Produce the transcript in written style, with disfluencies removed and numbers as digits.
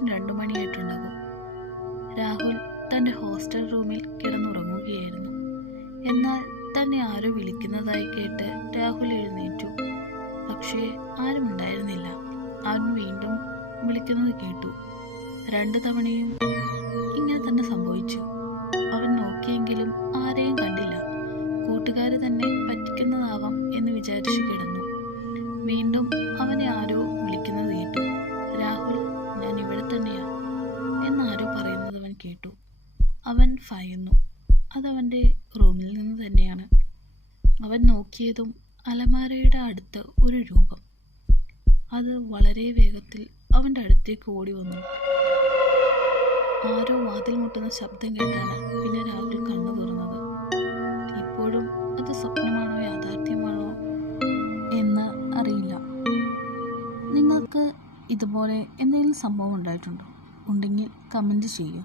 ഏകദേശം 2 മണിയായിട്ടുണ്ടാകും. രാഹുൽ തൻ്റെ ഹോസ്റ്റൽ റൂമിൽ കിടന്നുറങ്ങുകയായിരുന്നു. എന്നാൽ തന്നെ ആരോ വിളിക്കുന്നതായി കേട്ട് രാഹുൽ എഴുന്നേറ്റു. പക്ഷേ ആരും ഉണ്ടായിരുന്നില്ല. അവൻ വീണ്ടും വിളിക്കുന്നത് കേട്ടു. 2 തവണയും ഇങ്ങനെ തന്നെ സംഭവിച്ചു. അവൻ നോക്കിയെങ്കിലും ആരെയും കണ്ടില്ല. കൂട്ടുകാരെ തന്നെ പറ്റിക്കുന്നതാവാം എന്ന് വിചാരിച്ചു കിടന്നു. വീണ്ടും അവനെ ആരോ വിളിക്കുന്നത് കേട്ടു. രാഹുൽ, ഞാൻ ഇവിടെ തന്നെയാ എന്നാരോ പറയുന്നത് അവൻ കേട്ടു. അവൻ ഭയന്നു. അതവൻ്റെ റൂമിൽ നിന്ന് തന്നെയാണ്. അവൻ നോക്കിയതും അലമാരയുടെ അടുത്ത് ഒരു രൂപം. അത് വളരെ വേഗത്തിൽ അവൻ്റെ അടുത്തേക്ക് ഓടി വന്നു. ആരോ വാതിൽ മുട്ടുന്ന ശബ്ദം കേട്ടാണ് പിന്നെ രാഹുൽ കണ്ണു തുറന്നത്. ഇപ്പോഴും അത് സ്വപ്നമാണോ യാഥാർത്ഥ്യമാണോ എന്ന് അറിയില്ല. നിങ്ങൾക്ക് ഇതുപോലെ എന്തെങ്കിലും സംഭവം ഉണ്ടായിട്ടുണ്ടോ? ഉണ്ടെങ്കിൽ കമൻറ്റ് ചെയ്യൂ.